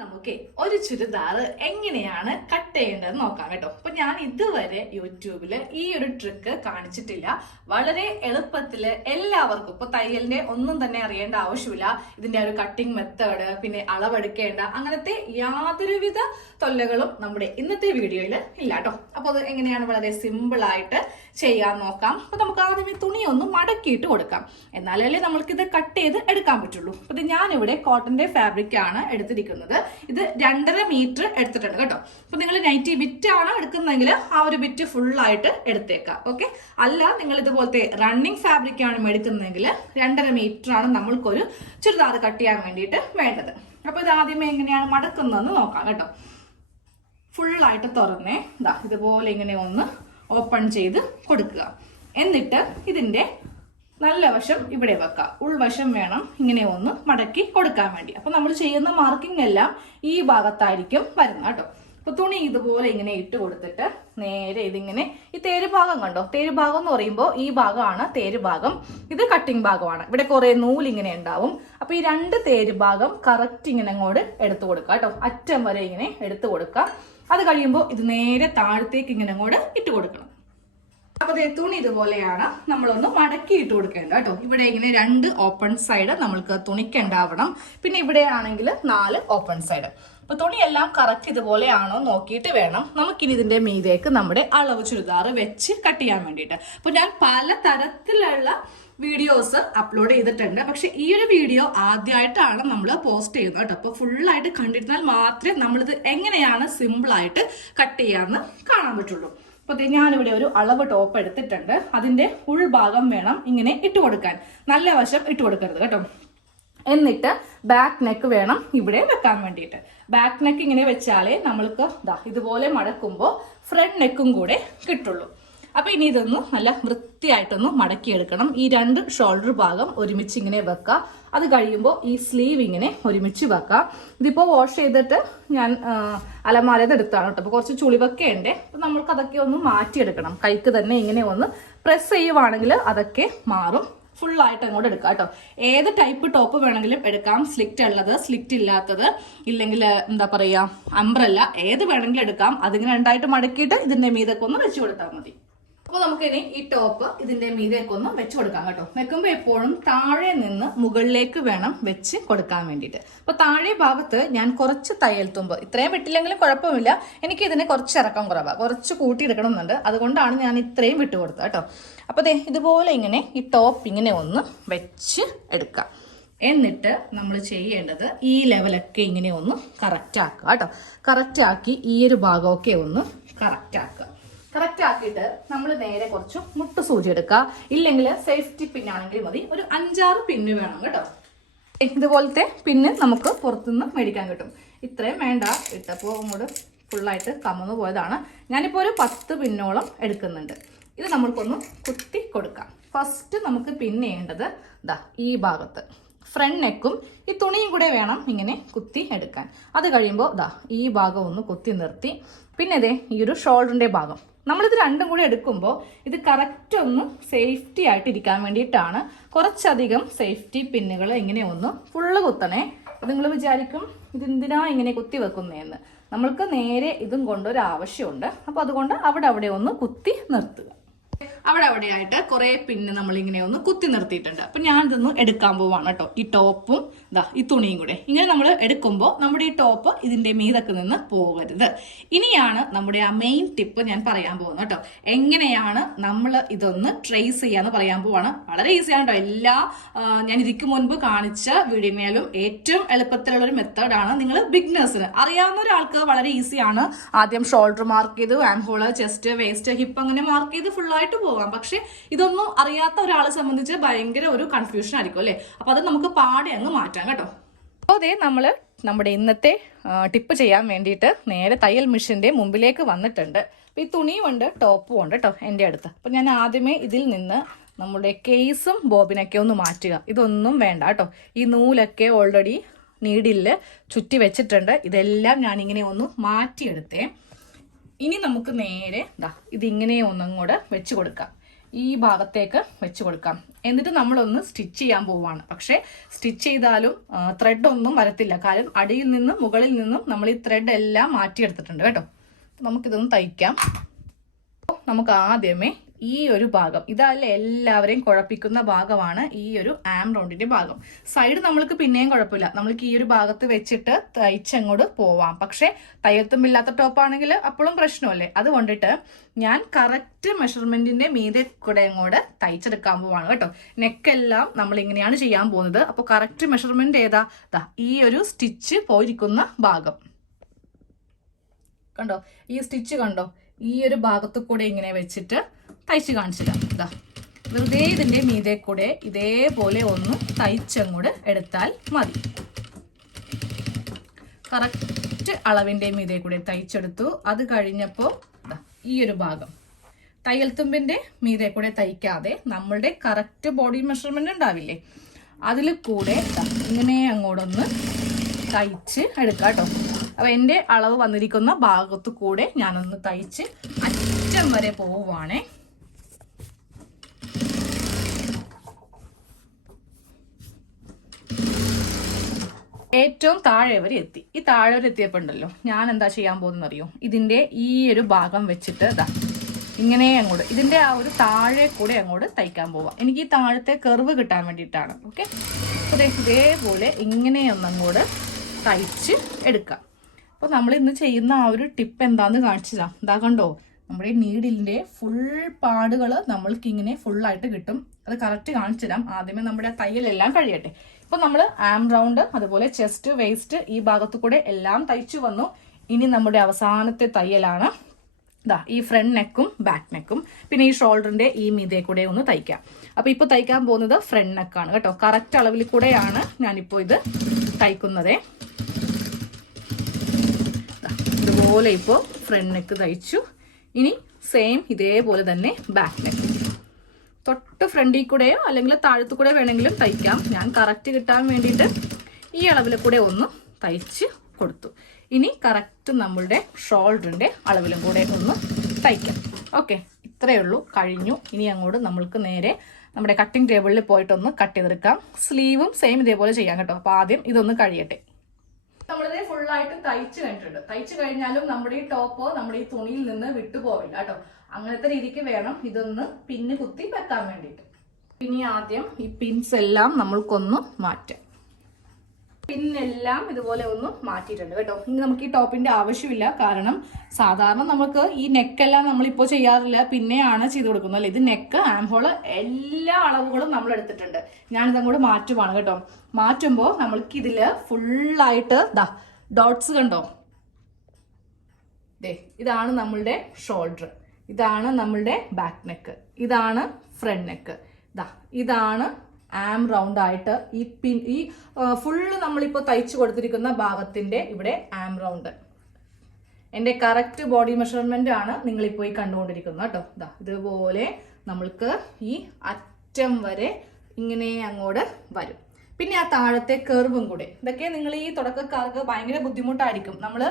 നമുക്ക് ഒരു ചുരിദാർ എങ്ങനെയാണ് കട്ട് ചെയ്യേണ്ടത് നോക്കാം കേട്ടോ. അപ്പൊ ഞാൻ ഇതുവരെ യൂട്യൂബിൽ ഈ ഒരു ട്രിക്ക് കാണിച്ചിട്ടില്ല. വളരെ എളുപ്പത്തിൽ എല്ലാവർക്കും ഇപ്പൊ തയ്യലിന്റെ ഒന്നും തന്നെ അറിയേണ്ട ആവശ്യമില്ല. ഇതിന്റെ ഒരു കട്ടിംഗ് മെത്തേഡ് പിന്നെ അളവെടുക്കേണ്ട അങ്ങനത്തെ യാതൊരുവിധ തൊല്ലകളും നമ്മുടെ ഇന്നത്തെ വീഡിയോയിൽ ഇല്ല കേട്ടോ. അപ്പൊ അത് എങ്ങനെയാണ് വളരെ സിമ്പിൾ ആയിട്ട് ചെയ്യാൻ നോക്കാം. അപ്പൊ നമുക്ക് ആദ്യമേ ഒന്ന് മടക്കിയിട്ട് കൊടുക്കാം. എന്നാലല്ലേ നമ്മൾക്ക് ഇത് കട്ട് ചെയ്ത് എടുക്കാൻ പറ്റുള്ളൂ. അപ്പൊ ഇത് ഞാനിവിടെ കോട്ടന്റെ ഫാബ്രിക് ആണ് എടുത്തിരിക്കുന്നത്. ഇത് രണ്ടര മീറ്റർ എടുത്തിട്ടുണ്ട് കേട്ടോ. അപ്പൊ നിങ്ങൾ നൈറ്റി ബിറ്റ് ആണ് എടുക്കുന്നതെങ്കിൽ ആ ഒരു ബിറ്റ് ഫുൾ ആയിട്ട് എടുത്തേക്കാം. ഓക്കെ അല്ല നിങ്ങൾ ഇതുപോലത്തെ റണ്ണിങ് ഫാബ്രിക് ആണ് എടുക്കുന്നതെങ്കിൽ രണ്ടര മീറ്റർ ആണ് നമ്മൾക്കൊരു ചുരിദാർ കട്ട് ചെയ്യാൻ വേണ്ടിയിട്ട് വേണ്ടത്. അപ്പൊ ഇത് ആദ്യമേ എങ്ങനെയാണ് മടക്കുന്നതെന്ന് നോക്കാം കേട്ടോ. ഫുള്ളായിട്ട് തുറന്നേ. ഇതാ ഇതുപോലെ ഇങ്ങനെ ഒന്ന് ഓപ്പൺ ചെയ്ത് കൊടുക്കുക. എന്നിട്ട് ഇതിന്റെ നല്ല വശം ഇവിടെ വെക്കാം. ഉൾവശം വേണം ഇങ്ങനെ ഒന്ന് മടക്കി കൊടുക്കാൻ വേണ്ടി. അപ്പൊ നമ്മൾ ചെയ്യുന്ന മാർക്കിംഗ് എല്ലാം ഈ ഭാഗത്തായിരിക്കും വരുന്നത് കേട്ടോ. അപ്പൊ തുണി ഇതുപോലെ ഇങ്ങനെ ഇട്ട് കൊടുത്തിട്ട് നേരെ ഇതിങ്ങനെ ഈ തേര് ഭാഗം കണ്ടോ? തേര് ഭാഗം എന്ന് പറയുമ്പോൾ ഈ ഭാഗമാണ് തേര് ഭാഗം. ഇത് കട്ടിംഗ് ഭാഗമാണ്. ഇവിടെ കുറെ നൂലിങ്ങനെ ഉണ്ടാവും. അപ്പൊ ഈ രണ്ട് തേര് ഭാഗം കറക്റ്റ് ഇങ്ങനെ അങ്ങോട്ട് എടുത്തു കൊടുക്കുക കേട്ടോ. അറ്റം വരെ ഇങ്ങനെ എടുത്തു കൊടുക്കുക അത് കഴിയുമ്പോൾ ഇത് നേരെ താഴത്തേക്ക് ഇങ്ങനെ അങ്ങോട്ട് ഇട്ട് കൊടുക്കണം. അപ്പൊ ദേ തുണി ഇതുപോലെയാണ്. നമ്മളൊന്ന് മടക്കി ഇട്ട് കൊടുക്കേണ്ട കേട്ടോ. ഇവിടെ ഇങ്ങനെ രണ്ട് ഓപ്പൺ സൈഡ് നമ്മൾക്ക് തുണിക്കുണ്ടാവണം പിന്നെ ഇവിടെ ആണെങ്കിൽ നാല് ഓപ്പൺ സൈഡ് അപ്പൊ തുണിയെല്ലാം കറക്റ്റ് ഇതുപോലെയാണോ നോക്കിയിട്ട് വേണം. നമുക്കിനി ഇതിന്റെ മീതേക്ക് നമ്മുടെ അളവ് ചുരിദാർ വെച്ച് കട്ട് ചെയ്യാൻ വേണ്ടിയിട്ട്. അപ്പൊ ഞാൻ പല തരത്തിലുള്ള വീഡിയോസ് അപ്ലോഡ് ചെയ്തിട്ടുണ്ട്. പക്ഷെ ഈ ഒരു വീഡിയോ ആദ്യമായിട്ടാണ് നമ്മൾ പോസ്റ്റ് ചെയ്യുന്നത് കേട്ടോ. അപ്പൊ ഫുള്ളായിട്ട് കണ്ടിരുന്നാൽ മാത്രമേ നമ്മളിത് എങ്ങനെയാണ് സിമ്പിളായിട്ട് കട്ട് ചെയ്യാന്ന് കാണാൻ പറ്റുള്ളൂ. അപ്പൊ ദേ ഞാനിവിടെ ഒരു അളവ് ടോപ്പ് എടുത്തിട്ടുണ്ട്. ഫുൾ ഉൾഭാഗം വേണം ഇങ്ങനെ ഇട്ട് കൊടുക്കാൻ. നല്ല വശം ഇട്ട് കൊടുക്കരുത് കേട്ടോ. എന്നിട്ട് ബാക്ക് നെക്ക് വേണം ഇവിടെ വെക്കാൻ വേണ്ടിയിട്ട്. ബാക്ക് നെക്ക് ഇങ്ങനെ വെച്ചാലേ നമ്മൾക്ക് ഇതുപോലെ മടക്കുമ്പോൾ ഫ്രണ്ട് നെക്കും കൂടെ കിട്ടുള്ളൂ. അപ്പൊ ഇനി ഇതൊന്ന് നല്ല വൃത്തിയായിട്ടൊന്ന് മടക്കിയെടുക്കണം. ഈ രണ്ട് ഷോൾഡർ ഭാഗം ഒരുമിച്ച് ഇങ്ങനെ വെക്കുക അത് കഴിയുമ്പോൾ ഈ സ്ലീവ് ഇങ്ങനെ ഒരുമിച്ച് വെക്കാം. ഇതിപ്പോൾ വാഷ് ചെയ്തിട്ട് ഞാൻ അലമാരത് എടുത്താണ് കേട്ടോ. അപ്പോൾ കുറച്ച് ചുളിവൊക്കെ ഉണ്ട് അപ്പോൾ നമ്മൾക്ക് അതൊക്കെ ഒന്ന് മാറ്റിയെടുക്കണം. കൈക്ക് തന്നെ ഇങ്ങനെ ഒന്ന് പ്രസ് ചെയ്യുവാണെങ്കിൽ അതൊക്കെ മാറും. ഫുൾ ആയിട്ട് അങ്ങോട്ട് എടുക്കാം കേട്ടോ. ഏത് ടൈപ്പ് ടോപ്പ് വേണമെങ്കിലും എടുക്കാം. സ്ലിറ്റ് ഉള്ളത് സ്ലിറ്റ് ഇല്ലാത്തത്. ഇല്ലെങ്കിൽ എന്താ പറയാ അംബ്രല്ല ഏത് വേണമെങ്കിലും എടുക്കാം. അതിങ്ങനെ രണ്ടായിട്ട് മടക്കിയിട്ട് ഇതിന്റെ മീതൊക്കെ ഒന്ന് വെച്ച് കൊടുത്താൽ മതി. അപ്പൊ നമുക്കിനി ഈ ടോപ്പ് ഇതിന്റെ മീതേക്ക് ഒന്ന് വെച്ച് കൊടുക്കാം കേട്ടോ. വെക്കുമ്പോൾ എപ്പോഴും താഴെ നിന്ന് മുകളിലേക്ക് വേണം വെച്ച് കൊടുക്കാൻ വേണ്ടിയിട്ട്. അപ്പൊ താഴെ ഭാഗത്ത് ഞാൻ കുറച്ച് തയ്യൽ തുമ്പ്. ഇത്രയും വിട്ടില്ലെങ്കിലും കുഴപ്പമില്ല. എനിക്ക് ഇതിനെ കുറച്ച് ഇറക്കം കുറവാണ് കുറച്ച് കൂട്ടിയെടുക്കണം എന്നുണ്ട് അതുകൊണ്ടാണ് ഞാൻ ഇത്രയും വിട്ടു കൊടുത്തത് കേട്ടോ. അപ്പൊ അതെ ഇതുപോലെ ഇങ്ങനെ ഈ ടോപ്പ് ഇങ്ങനെ ഒന്ന് വെച്ച് എടുക്കാം. എന്നിട്ട് നമ്മൾ ചെയ്യേണ്ടത് ഈ ലെവലൊക്കെ ഇങ്ങനെ ഒന്ന് കറക്റ്റ് ആക്കുക കേട്ടോ. കറക്റ്റ് ആക്കി ഈ ഒരു ഭാഗമൊക്കെ ഒന്ന് കറക്റ്റ് ആക്കുക. കറക്റ്റ് ആക്കിയിട്ട് നമ്മൾ നേരെ കുറച്ച് മുട്ട് സൂചി എടുക്കുക. ഇല്ലെങ്കിൽ സേഫ്റ്റി പിന്നാണെങ്കിൽ മതി. ഒരു അഞ്ചാറ് പിന്ന് വേണം കേട്ടോ. ഇതുപോലത്തെ പിന്ന് നമുക്ക് പുറത്തുനിന്ന് മേടിക്കാൻ കിട്ടും. ഇത്രയും വേണ്ട. ഇട്ടപ്പോൾ അങ്ങോട്ട് ഫുള്ളായിട്ട് കമന്ന് പോയതാണ്. ഞാനിപ്പോൾ ഒരു പത്ത് പിന്നോളം എടുക്കുന്നുണ്ട്. ഇത് നമ്മൾക്കൊന്ന് കുത്തി കൊടുക്കാം. ഫസ്റ്റ് നമുക്ക് പിന്നെയേണ്ടത് ദാ ഈ ഭാഗത്ത്. ഫ്രണ്ട് നെക്കും ഈ തുണിയും കൂടെ വേണം ഇങ്ങനെ കുത്തി എടുക്കാൻ. അത് കഴിയുമ്പോൾ ഇതാ ഈ ഭാഗം ഒന്ന് കുത്തി നിർത്തി. പിന്നെ ഇതേ ഈ ഒരു ഷോൾഡറിന്റെ ഭാഗം. നമ്മളിത് രണ്ടും കൂടി എടുക്കുമ്പോൾ ഇത് കറക്റ്റ് ഒന്ന് സേഫ്റ്റി ആയിട്ട് ഇരിക്കാൻ വേണ്ടിയിട്ടാണ്. കുറച്ചധികം സേഫ്റ്റി പിന്നുകൾ ഇങ്ങനെ ഒന്ന് ഫുള്ള് കുത്തണേ. നിങ്ങൾ വിചാരിക്കും ഇതെന്തിനാ ഇങ്ങനെ കുത്തി വെക്കുന്നതെന്ന് നമ്മൾക്ക് നേരെ ഇതും കൊണ്ടൊരു ആവശ്യമുണ്ട്. അപ്പോൾ അതുകൊണ്ട് അവിടെ അവിടെ ഒന്ന് കുത്തി നിർത്തുക. അവിടെ അവിടെയായിട്ട് കുറെ പിന്നെ നമ്മൾ ഇങ്ങനെ ഒന്ന് കുത്തി നിർത്തിയിട്ടുണ്ട്. അപ്പൊ ഞാൻ ഇതൊന്ന് എടുക്കാൻ പോവാണ് കേട്ടോ. ഈ ടോപ്പും ഇതാ ഈ തുണിയും കൂടെ. ഇങ്ങനെ നമ്മൾ എടുക്കുമ്പോൾ നമ്മുടെ ഈ ടോപ്പ് ഇതിന്റെ മീതൊക്കെ നിന്ന് പോകരുത്. ഇനിയാണ് നമ്മുടെ ആ മെയിൻ ടിപ്പ് ഞാൻ പറയാൻ പോകുന്നത് കേട്ടോ. എങ്ങനെയാണ് നമ്മൾ ഇതൊന്ന് ട്രേസ് ചെയ്യാന്ന് പറയാൻ പോവാണ്. വളരെ ഈസിയാണ് കേട്ടോ. എല്ലാ ഞാൻ ഇതിക്ക് മുൻപ് കാണിച്ച വീഡിയോയിലും ഏറ്റവും എളുപ്പത്തിലുള്ള ഒരു മെത്തേഡാണ് നിങ്ങൾ ബിഗ്നേഴ്സിന് അറിയാവുന്ന ഒരാൾക്ക് വളരെ ഈസിയാണ് ആദ്യം ഷോൾഡർ മാർക്ക് ചെയ്ത് ആംഹോൾ ചെസ്റ്റ് വേസ്റ്റ് ഹിപ്പ് അങ്ങനെ മാർക്ക് ചെയ്ത് ഫുൾ ആയിട്ട് പോകാം. പക്ഷെ ഇതൊന്നും അറിയാത്ത ഒരാളെ സംബന്ധിച്ച് ഭയങ്കര ഒരു കൺഫ്യൂഷൻ ആയിരിക്കും അല്ലേ? അപ്പൊ അത് നമുക്ക് പാടെ അങ്ങ് മാറ്റാം കേട്ടോ. അപ്പോൾ അതേ നമ്മൾ നമ്മുടെ ഇന്നത്തെ ടിപ്പ് ചെയ്യാൻ വേണ്ടിയിട്ട് നേരെ തയ്യൽ മെഷീന്റെ മുമ്പിലേക്ക് വന്നിട്ടുണ്ട്. അപ്പൊ ഈ തുണിയും ഉണ്ട് ടോപ്പും ഉണ്ട് കേട്ടോ എന്റെ അടുത്ത്. അപ്പൊ ഞാൻ ആദ്യമേ ഇതിൽ നിന്ന് നമ്മുടെ കേസും ബോബിനൊക്കെ ഒന്ന് മാറ്റുക. ഇതൊന്നും വേണ്ട കേട്ടോ. ഈ നൂലൊക്കെ ഓൾറെഡി നീഡിൽ ചുറ്റി വെച്ചിട്ടുണ്ട്. ഇതെല്ലാം ഞാനിങ്ങനെ ഒന്ന് മാറ്റിയെടുത്തേ. ഇനി നമുക്ക് നേരെ ദാ ഇതിങ്ങനെ ഒന്നും കൂടെ വെച്ച് കൊടുക്കാം. ഈ ഭാഗത്തേക്ക് വെച്ച് കൊടുക്കാം. എന്നിട്ട് നമ്മളൊന്ന് സ്റ്റിച്ച് ചെയ്യാൻ പോവുകയാണ് പക്ഷേ സ്റ്റിച്ച് ചെയ്താലും ത്രെഡ് ഒന്നും വരത്തില്ല. കാരണം അടിയിൽ നിന്നും മുകളിൽ നിന്നും നമ്മൾ ഈ ത്രെഡ് എല്ലാം മാറ്റിയെടുത്തിട്ടുണ്ട് കേട്ടോ. നമുക്കിതൊന്ന് തയ്ക്കാം. നമുക്ക് ആദ്യമേ ഈ ഒരു ഭാഗം. ഇതല്ലേ എല്ലാവരെയും കുഴപ്പിക്കുന്ന ഭാഗമാണ് ഈ ഒരു ആം റൗണ്ടിന്റെ ഭാഗം. സൈഡ് നമ്മൾക്ക് പിന്നെയും കുഴപ്പമില്ല. നമ്മൾക്ക് ഈ ഒരു ഭാഗത്ത് വെച്ചിട്ട് തയ്ച്ചങ്ങോട്ട് പോവാം. പക്ഷെ തയ്യത്തുമില്ലാത്ത ടോപ്പ് ആണെങ്കിൽ അപ്പോഴും പ്രശ്നമല്ലേ? അതുകൊണ്ടിട്ട് ഞാൻ കറക്റ്റ് മെഷർമെന്റിന്റെ മീതെ കൂടെ അങ്ങോട്ട് തയ്ച്ചെടുക്കാൻ പോവാണ് കേട്ടോ. നെക്കെല്ലാം നമ്മൾ ഇങ്ങനെയാണ് ചെയ്യാൻ പോകുന്നത്. അപ്പോൾ കറക്റ്റ് മെഷർമെന്റ് ഏതാ? ഈ ഒരു സ്റ്റിച്ച് പോയിരിക്കുന്ന ഭാഗം. കണ്ടോ? ഈ സ്റ്റിച്ച് കണ്ടോ? ഈ ഒരു ഭാഗത്തു കൂടെ ഇങ്ങനെ വെച്ചിട്ട് തയ്ച്ച് കാണിച്ചിടാം ഇതാ വെറുതെ ഇതിന്റെ മീതെ കൂടെ ഇതേപോലെ ഒന്ന് തയ്ച്ചങ്ങോട്ട് എടുത്താൽ മതി. കറക്റ്റ് അളവിന്റെ മീതെ കൂടെ തയ്ച്ചെടുത്തു. അത് കഴിഞ്ഞപ്പോൾ ഈ ഒരു ഭാഗം. തയ്യൽ തുമ്പിന്റെ മീതെ കൂടെ തയ്ക്കാതെ നമ്മളുടെ കറക്റ്റ് ബോഡി മെഷർമെന്റ് ഉണ്ടാവില്ലേ? അതിൽ കൂടെ ഇങ്ങനെ അങ്ങോട്ടൊന്ന് തയ്ച്ച് എടുക്കാം കേട്ടോ. അപ്പോൾ എന്റെ അളവ് വന്നിരിക്കുന്ന ഭാഗത്തു കൂടെ ഞാനൊന്ന് തയ്ച്ച് അറ്റം വരെ പോവുകയാണേ ഏറ്റവും താഴെ വരെ എത്തി. ഈ താഴെ വരെ എത്തിയപ്പോൾ ഉണ്ടല്ലോ ഞാൻ എന്താ ചെയ്യാൻ പോകുന്നത് അറിയോ ഇതിന്റെ ഈ ഒരു ഭാഗം വെച്ചിട്ട് ഇതാ ഇങ്ങനെ അങ്ങോട്ട് ഇതിന്റെ ആ ഒരു താഴെ കൂടെ അങ്ങോട്ട് തയ്ക്കാൻ പോവാം. എനിക്ക് ഈ താഴത്തെ കെർവ് കിട്ടാൻ വേണ്ടിയിട്ടാണ് ഓക്കെ? അതെ ഇതേപോലെ ഇങ്ങനെ ഒന്നങ്ങോട്ട് തയ്ച്ച് എടുക്കാം. അപ്പോൾ നമ്മൾ ഇന്ന് ചെയ്യുന്ന ആ ഒരു ടിപ്പ് എന്താന്ന് കാണിച്ചതാ ഇതാ കണ്ടോ നമ്മുടെ നീഡിലിന്റെ ഫുൾ പാടുകൾ നമ്മൾക്ക് ഇങ്ങനെ ഫുള്ളായിട്ട് കിട്ടും. അത് കറക്റ്റ് കാണിച്ചു തരാം ആദ്യമേ നമ്മുടെ തയ്യലെല്ലാം കഴിയട്ടെ ഇപ്പൊ നമ്മൾ ആം റൗണ്ട് അതുപോലെ ചെസ്റ്റ് വേസ്റ്റ് ഈ ഭാഗത്തു കൂടെ എല്ലാം തയ്ച്ചു വന്നു. ഇനി നമ്മുടെ അവസാനത്തെ തയ്യലാണ്. ഇതാ ഈ ഫ്രണ്ട് നെക്കും ബാക്ക് നെക്കും പിന്നെ ഈ ഷോൾഡറിന്റെ ഈ മീതെ കൂടെ ഒന്ന് തയ്ക്കാം. അപ്പോൾ ഇപ്പോൾ തയ്ക്കാൻ പോകുന്നത് ഫ്രണ്ട് നെക്കാണ് കേട്ടോ. കറക്റ്റ് അളവിൽ കൂടെയാണ് ഞാനിപ്പോ ഇത് തയ്ക്കുന്നത്. ഇതുപോലെ ഇപ്പോൾ ഫ്രണ്ട് നെക്ക് തയ്ച്ചു. ഇനി സെയിം ഇതേപോലെ തന്നെ ബാക്ക് നെക്ക് തൊട്ട് ഫ്രണ്ടിൽ കൂടെയോ അല്ലെങ്കിൽ താഴത്തു കൂടെ വേണമെങ്കിലും തയ്ക്കാം. ഞാൻ കറക്റ്റ് കിട്ടാൻ വേണ്ടിയിട്ട് ഈ അളവിൽ കൂടെ ഒന്ന് തയ്ച്ച് കൊടുത്തു. ഇനി കറക്റ്റ് നമ്മളുടെ ഷോൾഡറിന്റെ അളവിലും കൂടെ ഒന്ന് തയ്ക്കാം. ഓക്കെ ഇത്രയേ ഉള്ളൂ. കഴിഞ്ഞു. ഇനി അങ്ങോട്ട് നമ്മൾക്ക് നേരെ നമ്മുടെ കട്ടിംഗ് ടേബിളിൽ പോയിട്ടൊന്ന് കട്ട് ചെയ്തെടുക്കാം. സ്ലീവും സെയിം ഇതേപോലെ ചെയ്യാം കേട്ടോ. അപ്പോൾ ആദ്യം ഇതൊന്ന് കഴിയട്ടെ നമ്മളിത് ഫുള്ളായിട്ട് തയ്ച്ചു കഴിഞ്ഞിട്ടുണ്ട്. തയ്ച്ചു കഴിഞ്ഞാലും നമ്മുടെ ഈ ടോപ്പ് നമ്മുടെ ഈ തുണിയിൽ നിന്ന് വിട്ടുപോവില്ല കേട്ടോ. അങ്ങനത്തെ രീതിക്ക് വേണം ഇതൊന്ന് പിന്ന് കുത്തി വെക്കാൻ വേണ്ടിയിട്ട്. പിന്നെ ആദ്യം ഈ പിൻസ് എല്ലാം നമ്മൾക്കൊന്ന് മാറ്റാം. പിന്നെല്ലാം ഇതുപോലെ ഒന്ന് മാറ്റിയിട്ടുണ്ട് കേട്ടോ. ഇനി നമുക്ക് ഈ ടോപ്പിന്റെ ആവശ്യമില്ല. കാരണം സാധാരണ നമുക്ക് ഈ നെക്കെല്ലാം നമ്മളിപ്പോൾ ചെയ്യാറില്ല. പിന്നെയാണ് ചെയ്ത് കൊടുക്കുന്നത്. അല്ലേ? ഇത് നെക്ക് ആംഹോൾ എല്ലാ അളവുകളും നമ്മൾ എടുത്തിട്ടുണ്ട്. ഞാനിതും കൂടെ മാറ്റുവാണ് കേട്ടോ. മാറ്റുമ്പോൾ നമ്മൾക്ക് ഇതിൽ ഫുള്ളായിട്ട് ദാ ഡോട്ട്സ് കണ്ടോ? ദേ ഇതാണ് നമ്മളുടെ ഷോൾഡർ ഇതാണ് നമ്മളുടെ ബാക്ക് നെക്ക് ഇതാണ് ഫ്രണ്ട് നെക്ക് ഇതാ ഇതാണ് ആം റൗണ്ട് ആയിട്ട് ഈ പിൻ ഈ ഫുള്ള് നമ്മളിപ്പോൾ തയ്ച്ചു കൊടുത്തിരിക്കുന്ന ഭാഗത്തിന്റെ ഇവിടെ ആം റൗണ്ട് എന്റെ കറക്റ്റ് ബോഡി മെഷർമെന്റ് ആണ് നിങ്ങളിപ്പോൾ ഈ കണ്ടുകൊണ്ടിരിക്കുന്നത് കേട്ടോ. ഇതാ ഇതുപോലെ നമ്മൾക്ക് ഈ അറ്റം വരെ ഇങ്ങനെ അങ്ങോട്ട് വരും. പിന്നെ ആ താഴത്തെ കർവും കൂടെ. ഇതൊക്കെ നിങ്ങൾ ഈ തുടക്കക്കാർക്ക് ഭയങ്കര ബുദ്ധിമുട്ടായിരിക്കും. നമ്മൾ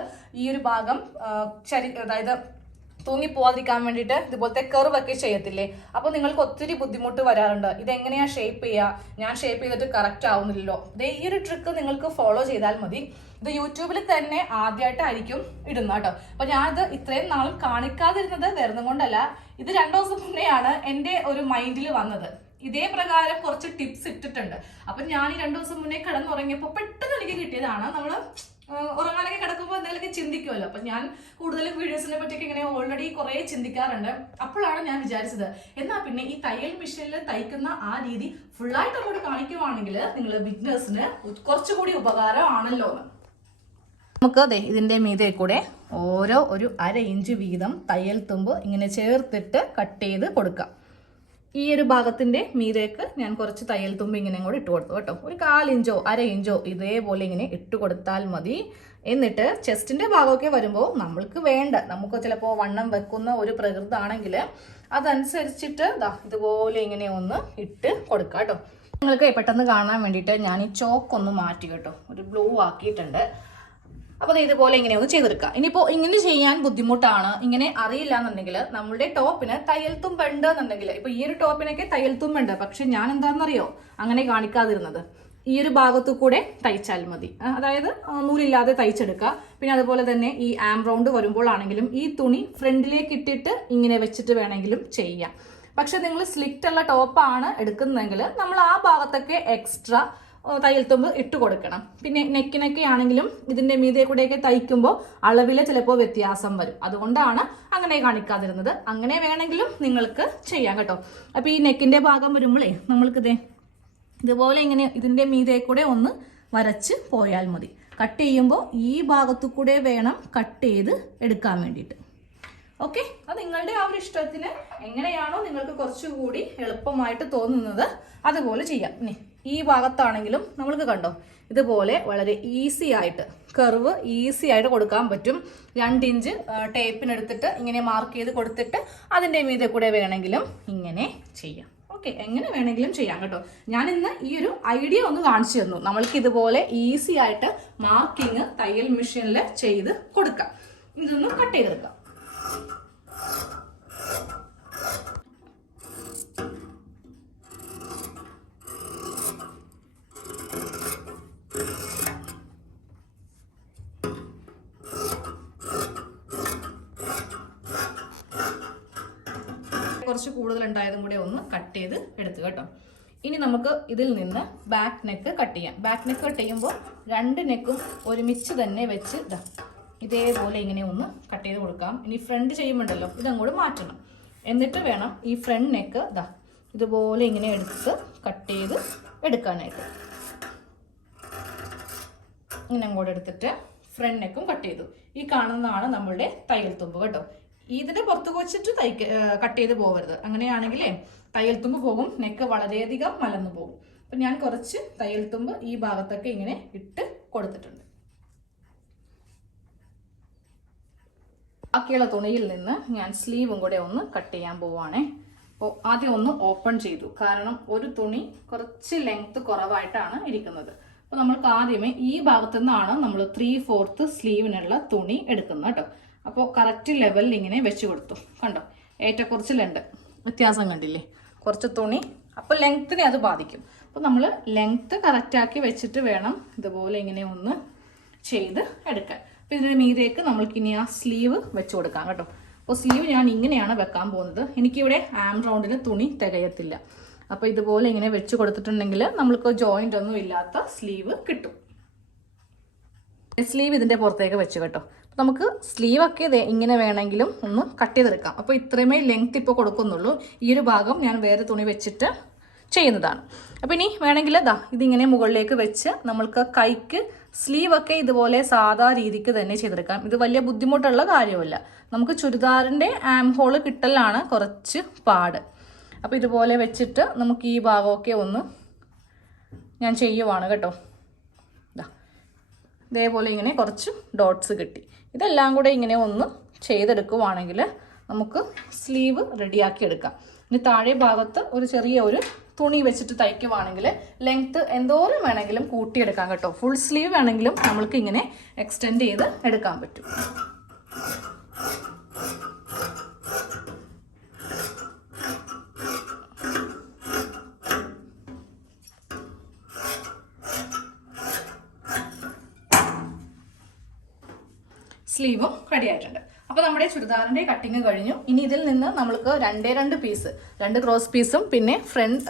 ഈ ഒരു ഭാഗം അതായത് തൂങ്ങി പോവാതിരിക്കാൻ വേണ്ടിയിട്ട് ഇതുപോലത്തെ കർവ് ഒക്കെ ചെയ്യത്തില്ലേ? അപ്പോൾ നിങ്ങൾക്ക് ഒത്തിരി ബുദ്ധിമുട്ട് വരാറുണ്ട്. ഇതെങ്ങനെയാ ഷേപ്പ് ചെയ്യുക? ഞാൻ ഷേപ്പ് ചെയ്തിട്ട് കറക്റ്റ് ആവുന്നില്ലല്ലോ. ഇതേ ഈ ഒരു ട്രിക്ക് നിങ്ങൾക്ക് ഫോളോ ചെയ്താൽ മതി. ഇത് യൂട്യൂബിൽ തന്നെ ആദ്യമായിട്ടായിരിക്കും ഇടുന്ന കേട്ടോ. അപ്പൊ ഞാനത് ഇത്രയും നാളും കാണിക്കാതിരുന്നത് വരുന്നത് കൊണ്ടല്ല. ഇത് രണ്ടു ദിവസം മുന്നെയാണ് എന്റെ ഒരു മൈൻഡിൽ വന്നത്. ഇതേ പ്രകാരം കുറച്ച് ടിപ്സ് ഇട്ടിട്ടുണ്ട്. അപ്പൊ ഞാൻ ഈ രണ്ടു ദിവസം മുന്നേ കിടന്നുറങ്ങിയപ്പോൾ പെട്ടെന്ന് എനിക്ക് കിട്ടിയതാണ്. നമ്മൾ ആഹ് ഉറങ്ങാനൊക്കെ കിടക്കുമ്പോൾ എന്തെങ്കിലുമൊക്കെ ചിന്തിക്കുമല്ലോ അപ്പൊ ഞാൻ കൂടുതൽ വീഡിയോസിനെ പറ്റിയൊക്കെ ഇങ്ങനെ ഓൾറെഡി കുറേ ചിന്തിക്കാറുണ്ട്. അപ്പോഴാണ് ഞാൻ വിചാരിച്ചത് എന്നാ പിന്നെ ഈ തയ്യൽ മെഷീനിൽ തയ്ക്കുന്ന ആ രീതി ഫുള്ളായിട്ട് അങ്ങോട്ട് കാണിക്കുവാണെങ്കിൽ നിങ്ങൾ ബിഗ്നേഴ്സിന് കുറച്ചുകൂടി ഉപകാരമാണല്ലോ നമുക്ക് അതെ ഇതിന്റെ മീതെ കൂടെ ഓരോ ഒരു അര ഇഞ്ച് വീതം തയ്യൽ തുമ്പ് ഇങ്ങനെ ചേർത്തിട്ട് കട്ട് ചെയ്ത് കൊടുക്കാം. ഈ ഒരു ഭാഗത്തിന്റെ മീതേക്ക് ഞാൻ കുറച്ച് തയ്യൽ തുമ്പ് ഇങ്ങനെ കൂടെ ഇട്ട് കൊടുത്തു കേട്ടോ. ഒരു കാലിഞ്ചോ അര ഇഞ്ചോ ഇതേപോലെ ഇങ്ങനെ ഇട്ട് കൊടുത്താൽ മതി. എന്നിട്ട് ചെസ്റ്റിന്റെ ഭാഗമൊക്കെ വരുമ്പോൾ നമ്മൾക്ക് വേണ്ട. നമുക്ക് ചിലപ്പോൾ വണ്ണം വെക്കുന്ന ഒരു പ്രകൃതാണെങ്കിൽ അതനുസരിച്ചിട്ട് ദാ ഇതുപോലെ ഇങ്ങനെ ഒന്ന് ഇട്ട് കൊടുക്കാം കേട്ടോ. നിങ്ങൾക്ക് പെട്ടെന്ന് കാണാൻ വേണ്ടിയിട്ട് ഞാൻ ഈ ചോക്ക് ഒന്ന് മാറ്റി കേട്ടോ. ഒരു ബ്ലൂ ആക്കിയിട്ടുണ്ട്. അപ്പൊ ദേ ഇതുപോലെ ഇങ്ങനെ ഒന്ന് ചെയ്തെടുക്കുക. ഇനിയിപ്പോ ഇങ്ങനെ ചെയ്യാൻ ബുദ്ധിമുട്ടാണ്. ഇങ്ങനെ അറിയില്ല എന്നുണ്ടെങ്കിൽ നമ്മുടെ ടോപ്പിന് തയ്യൽ തുമ്പുണ്ട് എന്നുണ്ടെങ്കിൽ ഇപ്പൊ ഈ ഒരു ടോപ്പിനൊക്കെ തയ്യൽ തുമ്പുണ്ട് പക്ഷെ ഞാൻ എന്താണെന്നറിയോ അങ്ങനെ കാണിക്കാതിരുന്നത്. ഈ ഒരു ഭാഗത്തു കൂടെ തയ്ച്ചാൽ മതി. അതായത് നൂലില്ലാതെ തയ്ച്ചെടുക്കുക. പിന്നെ അതുപോലെ തന്നെ ഈ ആം റൗണ്ട് വരുമ്പോഴാണെങ്കിലും ഈ തുണി ഫ്രണ്ടിലേക്ക് ഇട്ടിട്ട് ഇങ്ങനെ വെച്ചിട്ട് വേണമെങ്കിലും ചെയ്യാം. പക്ഷെ നിങ്ങൾ സ്ലിറ്റ് ഉള്ള ടോപ്പാണ് എടുക്കുന്നതെങ്കിൽ നമ്മൾ ആ ഭാഗത്തൊക്കെ എക്സ്ട്രാ തയ്യൽ തുമ്പ് ഇട്ട് കൊടുക്കണം. പിന്നെ നെക്കിനൊക്കെ ആണെങ്കിലും ഇതിന്റെ മീതെ കൂടെയൊക്കെ തയ്ക്കുമ്പോൾ അളവിൽ ചിലപ്പോൾ വ്യത്യാസം വരും. അതുകൊണ്ടാണ് അങ്ങനെ കാണിക്കാതിരുന്നത്. അങ്ങനെ വേണമെങ്കിലും നിങ്ങൾക്ക് ചെയ്യാം കേട്ടോ. അപ്പോൾ ഈ നെക്കിന്റെ ഭാഗം വരുമ്പോഴേ നമ്മൾക്കിതേ ഇതുപോലെ ഇങ്ങനെ ഇതിന്റെ മീതെ കൂടെ ഒന്ന് വരച്ച് പോയാൽ മതി. കട്ട് ചെയ്യുമ്പോൾ ഈ ഭാഗത്തു കൂടെ വേണം കട്ട് ചെയ്ത് എടുക്കാൻ വേണ്ടിയിട്ട്. ഓക്കെ? അത് നിങ്ങളുടെ ആ ഒരു ഇഷ്ടത്തിന് എങ്ങനെയാണോ നിങ്ങൾക്ക് കുറച്ചുകൂടി എളുപ്പമായിട്ട് തോന്നുന്നത് അതുപോലെ ചെയ്യാം. ഇനി ഈ ഭാഗത്താണെങ്കിലും നമ്മൾക്ക് കണ്ടോ ഇതുപോലെ വളരെ ഈസി ആയിട്ട് കർവ് ഈസി ആയിട്ട് കൊടുക്കാൻ പറ്റും. രണ്ട് ഇഞ്ച് ടേപ്പിനെടുത്തിട്ട് ഇങ്ങനെ മാർക്ക് ചെയ്ത് കൊടുത്തിട്ട് അതിന്റെ മീതെ കൂടെ വേണമെങ്കിലും ഇങ്ങനെ ചെയ്യാം. ഓക്കെ എങ്ങനെ വേണമെങ്കിലും ചെയ്യാം കേട്ടോ. ഞാൻ ഇന്ന് ഈ ഒരു ഐഡിയ ഒന്ന് കാണിച്ചു തന്നു. നമ്മൾക്ക് ഇതുപോലെ ഈസി ആയിട്ട് മാർക്കിങ് തയ്യൽ മെഷീനിൽ ചെയ്ത് കൊടുക്കാം. ഇതൊന്ന് കട്ട് ചെയ്തെടുക്കാം. കുറച്ച് കൂടുതൽ ഉണ്ടായതും കൂടെ ഒന്ന് കട്ട് ചെയ്ത് എടുത്തു കേട്ടോ. ഇനി നമുക്ക് ഇതിൽ നിന്ന് ബാക്ക് നെക്ക് കട്ട് ചെയ്യാം. ബാക്ക് നെക്ക് കട്ട് ചെയ്യുമ്പോൾ രണ്ട് നെക്കും ഒരുമിച്ച് തന്നെ വെച്ച് ഇതാ ഇതേപോലെ ഇങ്ങനെ ഒന്ന് കട്ട് ചെയ്ത് കൊടുക്കാം. ഇനി ഫ്രണ്ട് ചെയ്യുമ്പോണ്ടല്ലോ ഇതങ്ങോട്ട് മാറ്റണം. എന്നിട്ട് വേണം ഈ ഫ്രണ്ട് നെക്ക് ഇതാ ഇതുപോലെ ഇങ്ങനെ എടുത്ത് കട്ട് ചെയ്ത് എടുക്കാനായിട്ട്. ഇങ്ങനെ അങ്ങോട്ട് എടുത്തിട്ട് ഫ്രണ്ട് നെക്കും കട്ട് ചെയ്തു. ഈ കാണുന്നതാണ് നമ്മളുടെ തയ്യൽ തുമ്പ് കേട്ടോ. ഇതിന്റെ പുറത്ത് വെച്ചിട്ട് തയ്ക്ക് കട്ട് ചെയ്ത് പോകരുത് അങ്ങനെയാണെങ്കിലേ തയ്യൽ തുമ്പ് പോകും നെക്ക് വളരെയധികം മലന്നു പോകും. അപ്പൊ ഞാൻ കുറച്ച് തയ്യൽ തുമ്പ് ഈ ഭാഗത്തൊക്കെ ഇങ്ങനെ ഇട്ട് കൊടുത്തിട്ടുണ്ട്. ബാക്കിയുള്ള തുണിയിൽ നിന്ന് ഞാൻ സ്ലീവും കൂടെ ഒന്ന് കട്ട് ചെയ്യാൻ പോവാണേ. അപ്പോൾ ആദ്യം ഒന്ന് ഓപ്പൺ ചെയ്തു. കാരണം ഒരു തുണി കുറച്ച് ലെങ്ത് കുറവായിട്ടാണ് ഇരിക്കുന്നത്. അപ്പോൾ നമ്മൾക്ക് ആദ്യമേ ഈ ഭാഗത്തു നിന്നാണ് നമ്മൾ ത്രീ ഫോർത്ത് സ്ലീവിനുള്ള തുണി എടുക്കുന്നത് കേട്ടോ. അപ്പോൾ കറക്റ്റ് ലെവലിൽ ഇങ്ങനെ വെച്ച് കൊടുത്തു. കണ്ടോ? ഏറ്റക്കുറച്ചിലുണ്ട് വ്യത്യാസം കണ്ടില്ലേ? കുറച്ച് തുണി. അപ്പോൾ ലെങ്ത്തിനെ അത് ബാധിക്കും. അപ്പോൾ നമ്മൾ ലെങ്ത്ത് കറക്റ്റാക്കി വെച്ചിട്ട് വേണം ഇതുപോലെ ഇങ്ങനെ ഒന്ന് ചെയ്ത് എടുക്കാൻ. അപ്പോൾ ഇതിന്റെ മീതേക്ക് നമ്മൾക്ക് ഇനി ആ സ്ലീവ് വെച്ച് കൊടുക്കാം കേട്ടോ. അപ്പോൾ സ്ലീവ് ഞാൻ ഇങ്ങനെയാണ് വെക്കാൻ പോകുന്നത്. എനിക്കിവിടെ ആം റൗണ്ടിൽ തുണി തികയത്തില്ല. അപ്പോൾ ഇതുപോലെ ഇങ്ങനെ വെച്ച് കൊടുത്തിട്ടുണ്ടെങ്കിൽ നമ്മൾക്ക് ജോയിന്റ് ഒന്നും ഇല്ലാത്ത സ്ലീവ് കിട്ടും. സ്ലീവ് ഇതിന്റെ പുറത്തേക്ക് വെച്ച് കേട്ടോ. നമുക്ക് സ്ലീവൊക്കെ ഇങ്ങനെ വേണമെങ്കിലും ഒന്ന് കട്ട് ചെയ്തെടുക്കാം. അപ്പോൾ ഇത്രയുമേ ലെങ്ത് ഇപ്പോൾ കൊടുക്കുന്നുള്ളൂ. ഈ ഒരു ഭാഗം ഞാൻ വേറെ തുണി വെച്ചിട്ട് ചെയ്യുന്നതാണ്. അപ്പോൾ ഇനി വേണമെങ്കിൽ ഇതാ ഇതിങ്ങനെ മുകളിലേക്ക് വെച്ച് നമ്മൾക്ക് കൈക്ക് സ്ലീവ് ഒക്കെ ഇതുപോലെ സാധാ രീതിക്ക് തന്നെ ചെയ്തെടുക്കാം. ഇത് വലിയ ബുദ്ധിമുട്ടുള്ള കാര്യമല്ല. നമുക്ക് ചുരിദാറിന്റെ ആം ഹോൾ കിട്ടലാണ് കുറച്ച് പാട്. അപ്പോൾ ഇതുപോലെ വെച്ചിട്ട് നമുക്ക് ഈ ഭാഗമൊക്കെ ഒന്ന് ഞാൻ ചെയ്യുവാണ് കേട്ടോ. ഇതാ ഇതേപോലെ ഇങ്ങനെ കുറച്ച് ഡോട്ട്സ് കിട്ടി. ഇതെല്ലാം കൂടെ ഇങ്ങനെ ഒന്ന് ചെയ്തെടുക്കുവാണെങ്കിൽ നമുക്ക് സ്ലീവ് റെഡിയാക്കി എടുക്കാം. ഇനി താഴെ ഭാഗത്ത് ഒരു ചെറിയ ഒരു തുണി വെച്ചിട്ട് തയ്ക്കുവാണെങ്കിൽ ലെങ്ത്ത് എന്തോരം വേണമെങ്കിലും കൂട്ടിയെടുക്കാം കേട്ടോ. ഫുൾ സ്ലീവ് വേണമെങ്കിലും നമ്മൾക്ക് ഇങ്ങനെ എക്സ്റ്റെൻഡ് ചെയ്ത് എടുക്കാൻ പറ്റും. സ്ലീവും റെഡി ആയിട്ടുണ്ട്. അപ്പൊ നമ്മുടെ ചുരിദാറിന്റെ കട്ടിങ് കഴിഞ്ഞു. ഇനി ഇതിൽ നിന്ന് നമ്മൾക്ക് രണ്ടേ രണ്ട് പീസ് രണ്ട് ക്രോസ് പീസും പിന്നെ ഫ്രണ്ട്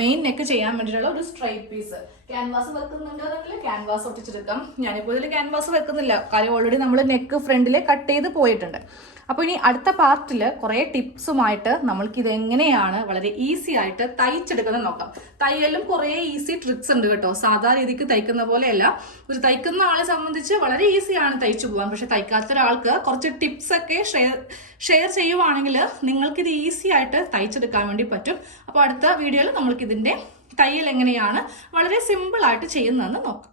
മെയിൻ നെക്ക് ചെയ്യാൻ വേണ്ടിയിട്ടുള്ള ഒരു സ്ട്രൈറ്റ് പീസ് ക്യാൻവാസ് വെക്കുന്നുണ്ടെങ്കിൽ ക്യാൻവാസ് ഒട്ടിച്ചെടുക്കാം. ഞാനിപ്പോൾ ഇതിൽ ക്യാൻവാസ് വെക്കുന്നില്ല. കാര്യം ഓൾറെഡി നമ്മൾ നെക്ക് ഫ്രണ്ടിൽ കട്ട് ചെയ്ത് പോയിട്ടുണ്ട്. അപ്പോൾ ഇനി അടുത്ത പാർട്ടിൽ കുറേ ടിപ്സുമായിട്ട് നമ്മൾക്ക് ഇത് എങ്ങനെയാണ് വളരെ ഈസി ആയിട്ട് തയ്ച്ചെടുക്കുന്നത് നോക്കാം. തയ്യലും കുറേ ഈസി ട്രിക്സ് ഉണ്ട് കേട്ടോ. സാധാ രീതിക്ക് തയ്ക്കുന്ന പോലെയല്ല. ഒരു തയ്ക്കുന്ന ആളെ സംബന്ധിച്ച് വളരെ ഈസിയാണ് തയ്ച്ചു പോകാൻ പക്ഷെ തയ്ക്കാത്ത ഒരാൾക്ക് കുറച്ച് ടിപ്സ് ഒക്കെ ഷെയർ ഷെയർ ചെയ്യുവാണെങ്കിൽ നിങ്ങൾക്ക് ഇത് ഈസി ആയിട്ട് തയ്ച്ചെടുക്കാൻ വേണ്ടി പറ്റും. അപ്പോൾ അടുത്ത വീഡിയോയിൽ നമ്മൾക്ക് ഇതിന്റെ തയ്യൽ എങ്ങനെയാണ് വളരെ സിമ്പിൾ ആയിട്ട് ചെയ്യുന്നതെന്ന് നോക്കാം.